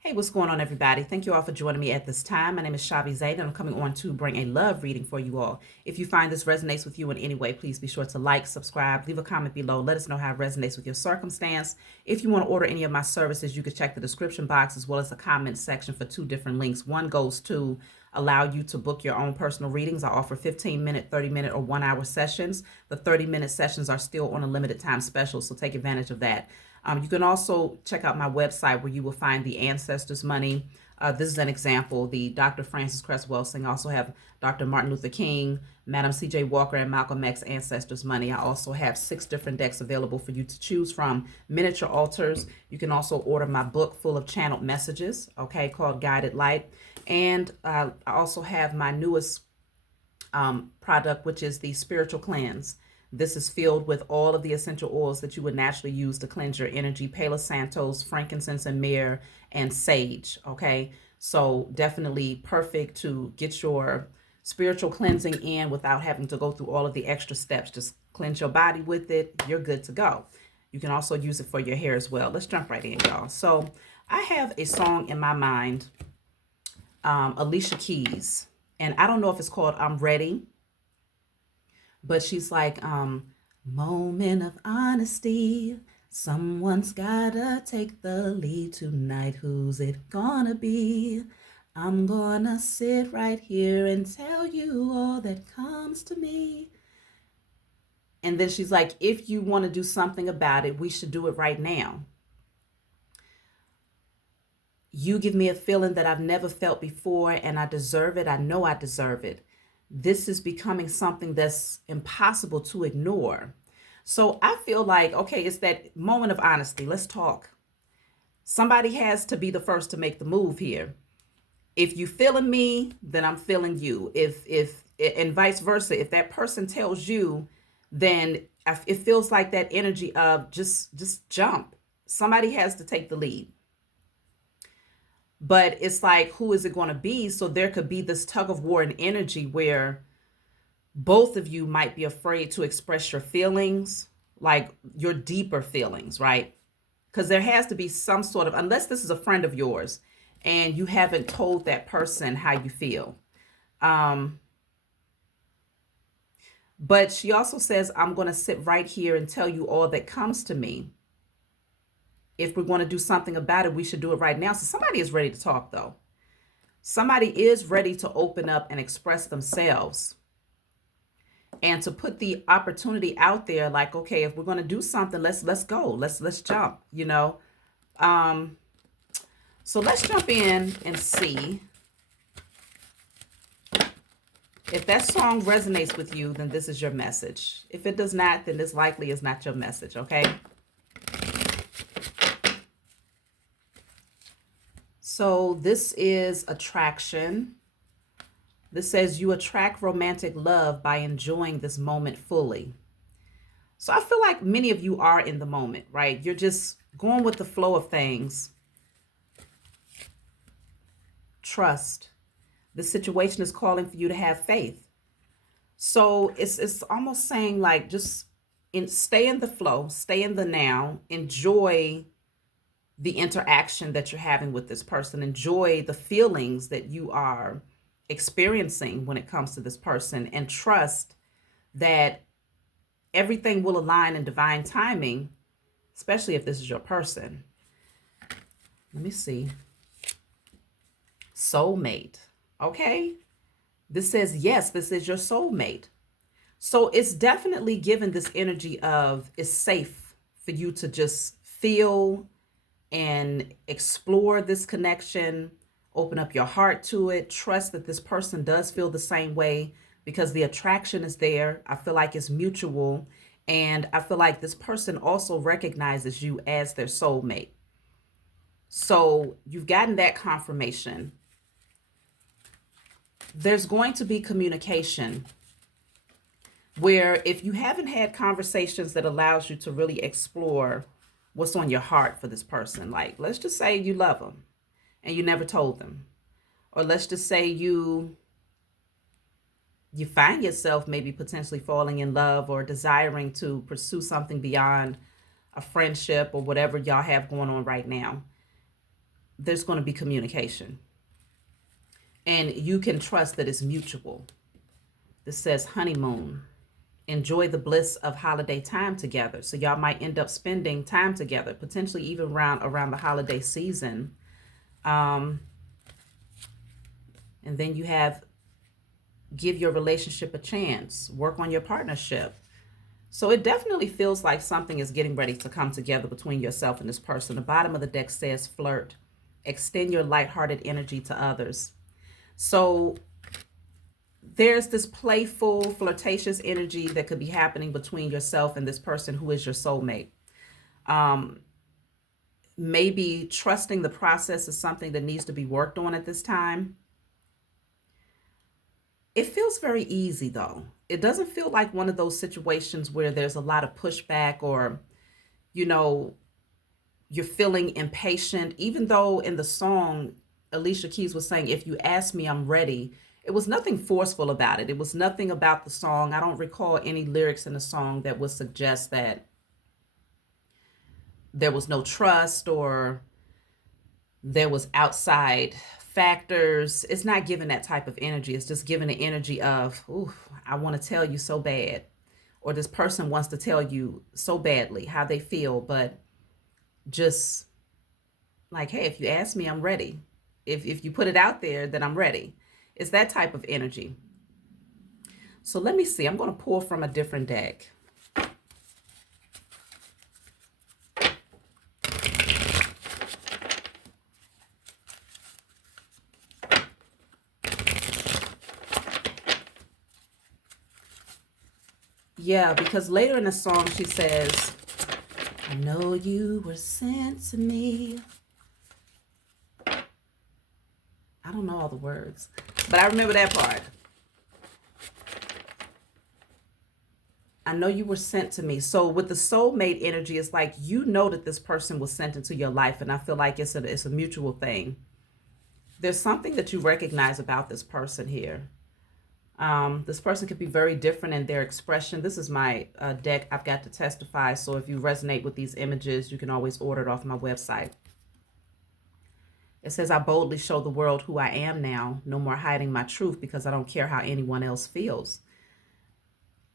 Hey, what's going on, everybody? Thank you all for joining me at this time. My name is Shavi Zaid, and I'm coming on to bring a love reading for you all. If you find this resonates with you in any way, please be sure to like, subscribe, leave a comment below. Let us know how it resonates with your circumstance. If you want to order any of my services, you can check the description box as well as the comment section for two different links. One goes to allow you to book your own personal readings. I offer 15-minute, 30-minute, or 1 hour sessions. The 30-minute sessions are still on a limited time special, so take advantage of that. You can also check out my website where you will find the ancestors money. This is an example. The Dr. Francis Cress Welsing. I also have Dr. Martin Luther King, Madam C.J. Walker, and Malcolm X ancestors money. I also have 6 different decks available for you to choose from. Miniature altars. You can also order my book full of channeled messages, okay, called Guided Light. And I also have my newest product, which is the Spiritual Cleanse. This is filled with all of the essential oils that you would naturally use to cleanse your energy: Palo Santos, frankincense and myrrh, and sage. Okay, so definitely perfect to get your spiritual cleansing in without having to go through all of the extra steps. Just cleanse your body with it. You're good to go. You can also use it for your hair as well. Let's jump right in, y'all. So I have a song in my mind, Alicia Keys, and I don't know if it's called I'm Ready, but she's like, moment of honesty. Someone's gotta take the lead tonight. Who's it gonna be? I'm gonna sit right here and tell you all that comes to me. And then she's like, if you want to do something about it, we should do it right now. You give me a feeling that I've never felt before, and I deserve it. I know I deserve it. This is becoming something that's impossible to ignore. So I feel like, okay, it's that moment of honesty. Let's talk. Somebody has to be the first to make the move here. If you feeling me, then I'm feeling you. If and vice versa. If that person tells you, then it feels like that energy of just jump. Somebody has to take the lead. But it's like, who is it going to be? So there could be this tug of war and energy where both of you might be afraid to express your feelings, like your deeper feelings, right? Because there has to be some sort of, unless this is a friend of yours and you haven't told that person how you feel. But she also says, I'm going to sit right here and tell you all that comes to me. If we're going to do something about it, we should do it right now. So somebody is ready to talk, though. Somebody is ready to open up and express themselves and to put the opportunity out there. Like, okay, if we're going to do something, let's go. Let's jump, you know. So let's jump in and see if that song resonates with you. Then this is your message. If it does not, then this likely is not your message. Okay. So this is attraction. This says you attract romantic love by enjoying this moment fully. So I feel like many of you are in the moment, right? You're just going with the flow of things. Trust. The situation is calling for you to have faith. So it's almost saying like, just stay in the flow, stay in the now, enjoy the interaction that you're having with this person, enjoy the feelings that you are experiencing when it comes to this person, and trust that everything will align in divine timing, especially if this is your person. Let me see. Soulmate. Okay. This says, yes, this is your soulmate. So it's definitely given this energy of it's safe for you to just feel and explore this connection, open up your heart to it, trust that this person does feel the same way because the attraction is there. I feel like it's mutual. And I feel like this person also recognizes you as their soulmate. So you've gotten that confirmation. There's going to be communication where if you haven't had conversations that allows you to really explore what's on your heart for this person, like let's just say you love them and you never told them, or let's just say you find yourself maybe potentially falling in love or desiring to pursue something beyond a friendship or whatever y'all have going on right now. there's going to be communication. And you can trust that it's mutual. This says honeymoon. Enjoy the bliss of holiday time together. So y'all might end up spending time together, potentially even around the holiday season. And then you have give your relationship a chance, work on your partnership. So it definitely feels like something is getting ready to come together between yourself and this person. The bottom of the deck says flirt. Extend your lighthearted energy to others. So there's this playful, flirtatious energy that could be happening between yourself and this person who is your soulmate. Maybe trusting the process is something that needs to be worked on at this time. It feels very easy, though. It doesn't feel like one of those situations where there's a lot of pushback or, you know, you're feeling impatient. Even though in the song, Alicia Keys was saying, if you ask me, I'm ready. It was nothing forceful about it. It was nothing about the song. I don't recall any lyrics in the song that would suggest that there was no trust or there was outside factors. It's not giving that type of energy. It's just giving the energy of, ooh, I want to tell you so bad. Or this person wants to tell you so badly how they feel, but just like, hey, if you ask me, I'm ready. If you put it out there, then I'm ready. It's that type of energy. So let me see. I'm going to pull from a different deck. Yeah, because later in the song she says, I know you were sent to me. I don't know all the words, but I remember that part. I know you were sent to me. So with the soulmate energy, it's like you know that this person was sent into your life, and I feel like it's a mutual thing. There's something that you recognize about this person here. This person could be very different in their expression. This is my deck, I've Got to Testify. So if you resonate with these images, you can always order it off my website. It says, I boldly show the world who I am now. No more hiding my truth because I don't care how anyone else feels.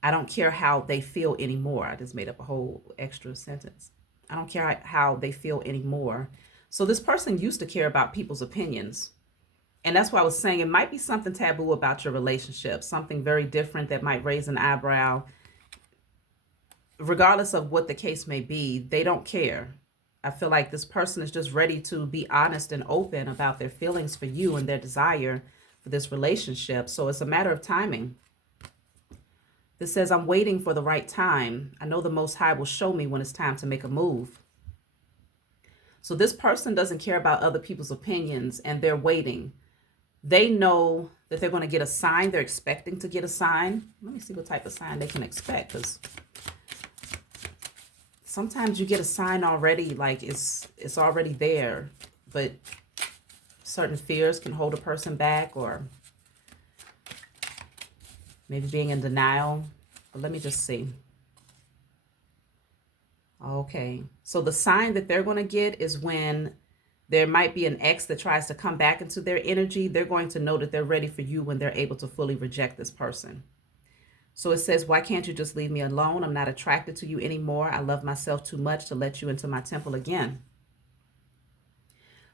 I don't care how they feel anymore. I just made up a whole extra sentence. I don't care how they feel anymore. So this person used to care about people's opinions. And that's why I was saying it might be something taboo about your relationship, something very different that might raise an eyebrow. Regardless of what the case may be, they don't care. I feel like this person is just ready to be honest and open about their feelings for you and their desire for this relationship. So it's a matter of timing. This says, I'm waiting for the right time. I know the Most High will show me when it's time to make a move. So this person doesn't care about other people's opinions and they're waiting. They know that they're going to get a sign. They're expecting to get a sign. Let me see what type of sign they can expect, because sometimes you get a sign already, like it's already there, but certain fears can hold a person back, or maybe being in denial. But let me just see. Okay, so the sign that they're going to get is when there might be an ex that tries to come back into their energy. They're going to know that they're ready for you when they're able to fully reject this person. So it says, why can't you just leave me alone? I'm not attracted to you anymore. I love myself too much to let you into my temple again.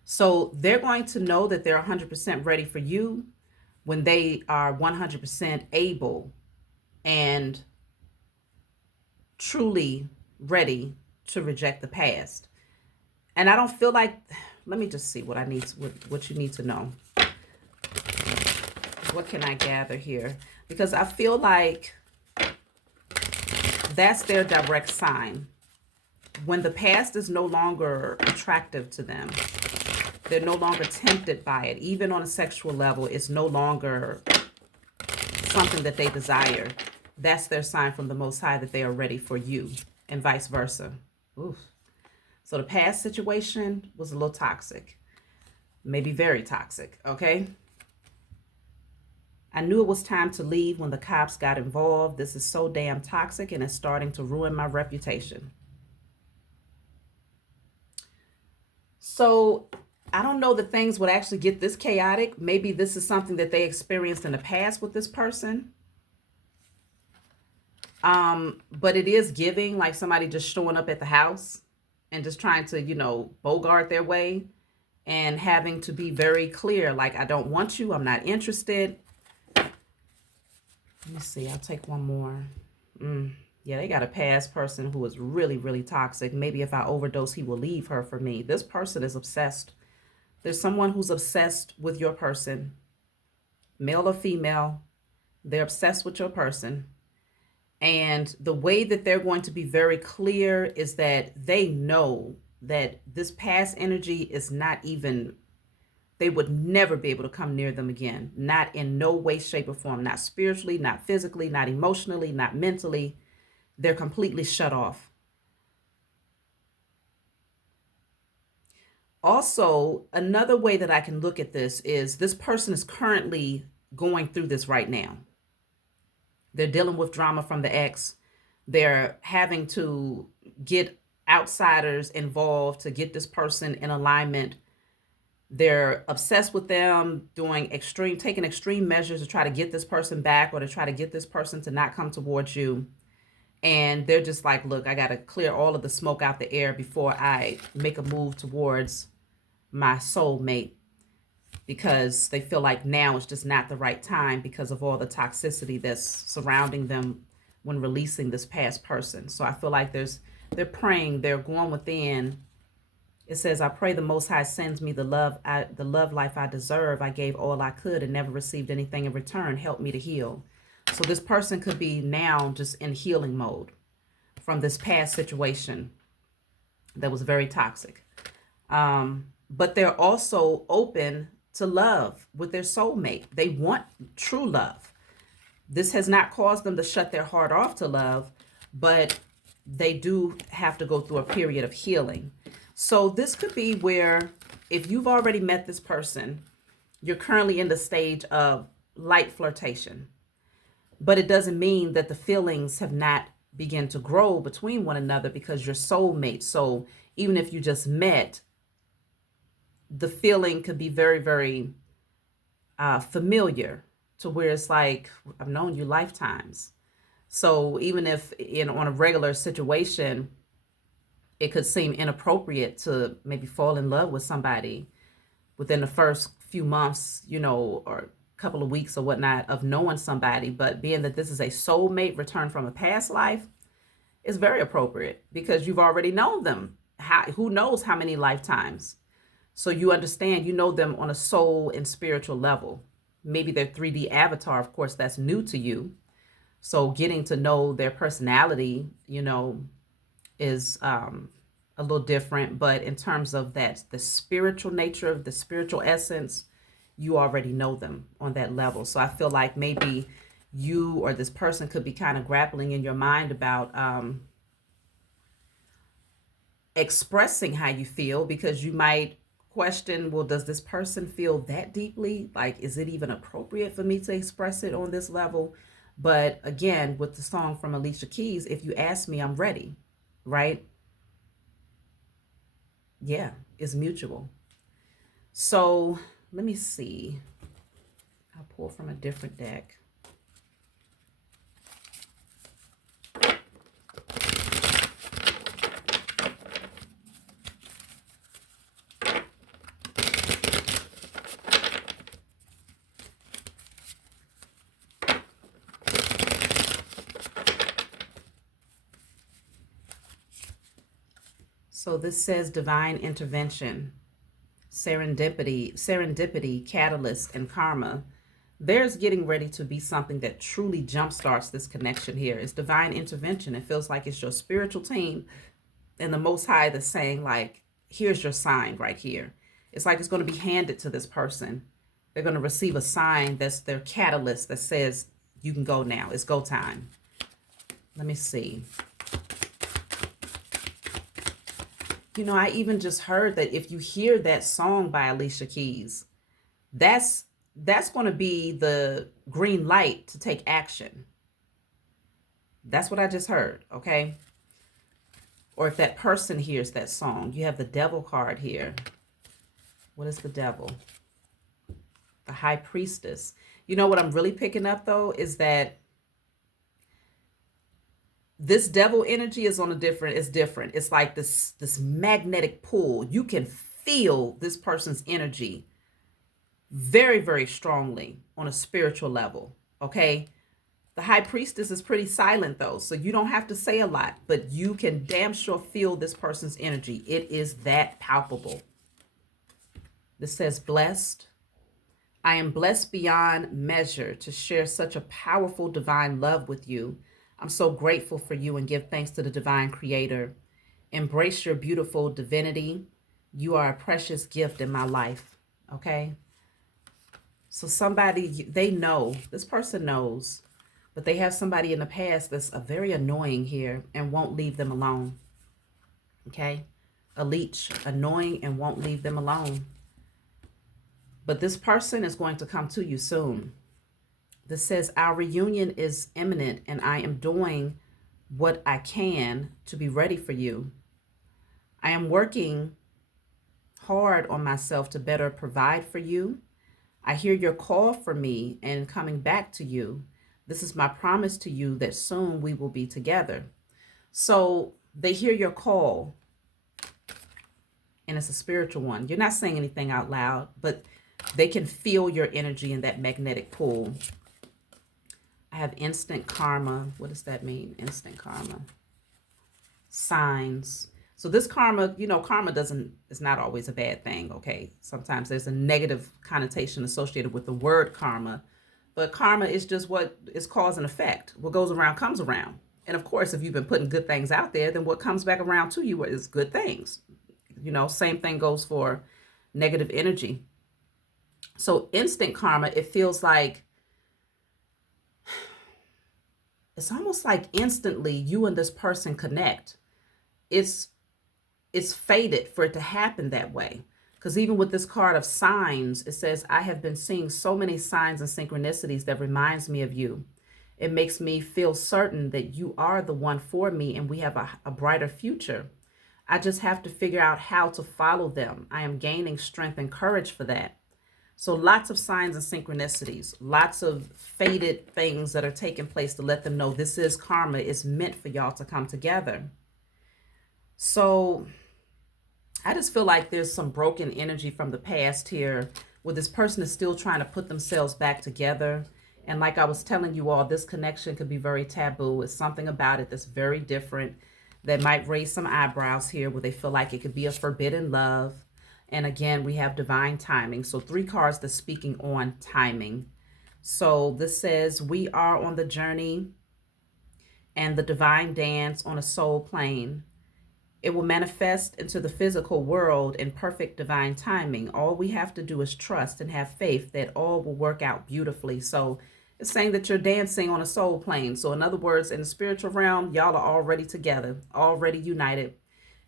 So they're going to know that they're 100% ready for you when they are 100% able and truly ready to reject the past. And I don't feel like, let me just see what I need, what you need to know. What can I gather here? Because I feel like that's their direct sign. When the past is no longer attractive to them, they're no longer tempted by it. Even on a sexual level, it's no longer something that they desire. That's their sign from the Most High that they are ready for you, and vice versa. Oof. So the past situation was a little toxic, maybe very toxic, okay? I knew it was time to leave when the cops got involved. This is so damn toxic and it's starting to ruin my reputation. So I don't know that things would actually get this chaotic. Maybe this is something that they experienced in the past with this person. But it is giving like somebody just showing up at the house and just trying to, you know, bogart their way and having to be very clear. Like, I don't want you. I'm not interested. Let me see. I'll take one more. Yeah, they got a past person who is really, really toxic. Maybe if I overdose, he will leave her for me. This person is obsessed. There's someone who's obsessed with your person, male or female. They're obsessed with your person. And the way that they're going to be very clear is that they know that this past energy is not even, they would never be able to come near them again. Not in no way, shape, or form. Not spiritually, not physically, not emotionally, not mentally. They're completely shut off. Also, another way that I can look at this person is currently going through this right now. They're dealing with drama from the ex. They're having to get outsiders involved to get this person in alignment. They're obsessed with them, taking extreme measures to try to get this person back or to try to get this person to not come towards you. And they're just like, look, I got to clear all of the smoke out the air before I make a move towards my soulmate, because they feel like now it's just not the right time because of all the toxicity that's surrounding them when releasing this past person. So I feel like they're praying, they're going within. It says, I pray the Most High sends me the love life I deserve. I gave all I could and never received anything in return. Help me to heal. So this person could be now just in healing mode from this past situation that was very toxic. But they're also open to love with their soulmate. They want true love. This has not caused them to shut their heart off to love, but they do have to go through a period of healing. So this could be where, if you've already met this person, you're currently in the stage of light flirtation. But it doesn't mean that the feelings have not begun to grow between one another, because you're soulmates. So even if you just met, the feeling could be very, very familiar, to where it's like, I've known you lifetimes. So even if on a regular situation, it could seem inappropriate to maybe fall in love with somebody within the first few months, or couple of weeks or whatnot of knowing somebody. But being that this is a soulmate returned from a past life, is very appropriate, because you've already known them. Who knows how many lifetimes? So you understand, you know them on a soul and spiritual level. Maybe their 3D avatar, of course, that's new to you. So getting to know their personality, is a little different. But in terms of that, the spiritual nature of the spiritual essence, you already know them on that level. So I feel like maybe you or this person could be kind of grappling in your mind about expressing how you feel, because you might question, well, does this person feel that deeply? Like, is it even appropriate for me to express it on this level? But again, with the song from Alicia Keys, if you ask me, I'm ready, right? Yeah, it's mutual. So let me see. I'll pull from a different deck. So this says divine intervention, serendipity, catalyst, and karma. There's getting ready to be something that truly jumpstarts this connection here. It's divine intervention. It feels like it's your spiritual team and the Most High that's saying, like, here's your sign right here. It's like it's going to be handed to this person. They're going to receive a sign that's their catalyst that says, you can go now. It's go time. Let me see. I even just heard that if you hear that song by Alicia Keys, that's going to be the green light to take action. That's what I just heard, okay? Or if that person hears that song, you have the devil card here. What is the devil? The high priestess. You know what I'm really picking up though is that this devil energy is on a different, it's different. It's like this magnetic pull. You can feel this person's energy very, very strongly on a spiritual level. Okay. The high priestess is pretty silent though, so you don't have to say a lot, but you can damn sure feel this person's energy. It is that palpable. This says blessed. I am blessed beyond measure to share such a powerful divine love with you. I'm so grateful for you and give thanks to the divine creator. Embrace your beautiful divinity. You are a precious gift in my life. Okay. So somebody, they know, this person knows, but they have somebody in the past that's very annoying here and won't leave them alone. Okay. A leech, annoying and won't leave them alone. But this person is going to come to you soon. This says our reunion is imminent and I am doing what I can to be ready for you. I am working hard on myself to better provide for you. I hear your call for me and coming back to you. This is my promise to you that soon we will be together. So they hear your call and it's a spiritual one. You're not saying anything out loud, but they can feel your energy in that magnetic pull. I have instant karma. What does that mean? Instant karma. Signs. So this karma, you know, karma is not always a bad thing, okay? Sometimes there's a negative connotation associated with the word karma, but karma is just what is cause and effect. What goes around comes around. And of course, if you've been putting good things out there, then what comes back around to you is good things. You know, same thing goes for negative energy. So instant karma, it feels like, it's almost like instantly you and this person connect. It's fated for it to happen that way. Because even with this card of signs, it says, I have been seeing so many signs and synchronicities that reminds me of you. It makes me feel certain that you are the one for me and we have a brighter future. I just have to figure out how to follow them. I am gaining strength and courage for that. So lots of signs and synchronicities, lots of fated things that are taking place to let them know this is karma. It's meant for y'all to come together. So I just feel like there's some broken energy from the past here where this person is still trying to put themselves back together. And like I was telling you all, this connection could be very taboo. It's something about it that's very different that might raise some eyebrows here where they feel like it could be a forbidden love. And again, we have divine timing. So 3 cards that's speaking on timing. So this says we are on the journey and the divine dance on a soul plane. It will manifest into the physical world in perfect divine timing. All we have to do is trust and have faith that all will work out beautifully. So it's saying that you're dancing on a soul plane. So in other words, in the spiritual realm, y'all are already together, already united.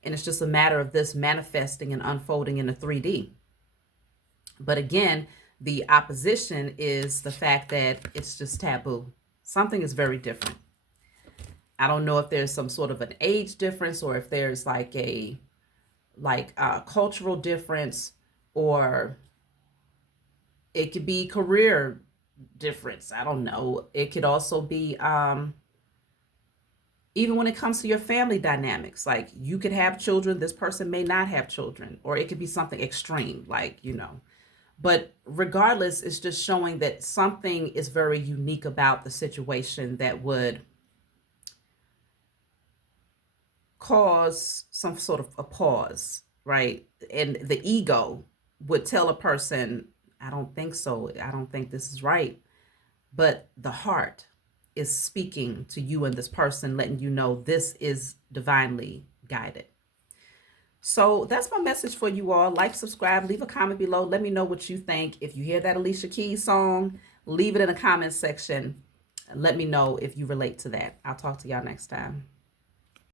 And it's just a matter of this manifesting and unfolding in the 3D. But again, the opposition is the fact that it's just taboo. Something is very different. I don't know if there's some sort of an age difference or if there's like a cultural difference, or it could be career difference. I don't know. It could also be even when it comes to your family dynamics, like you could have children, this person may not have children, or it could be something extreme, like, you know. But regardless, it's just showing that something is very unique about the situation that would cause some sort of a pause, right? And the ego would tell a person, I don't think so. I don't think this is right. But the heart is speaking to you and this person, letting you know this is divinely guided. So that's my message for you all. Like, subscribe, leave a comment below. Let me know what you think. If you hear that Alicia Keys song, leave it in the comment section. Let me know if you relate to that. I'll talk to y'all next time.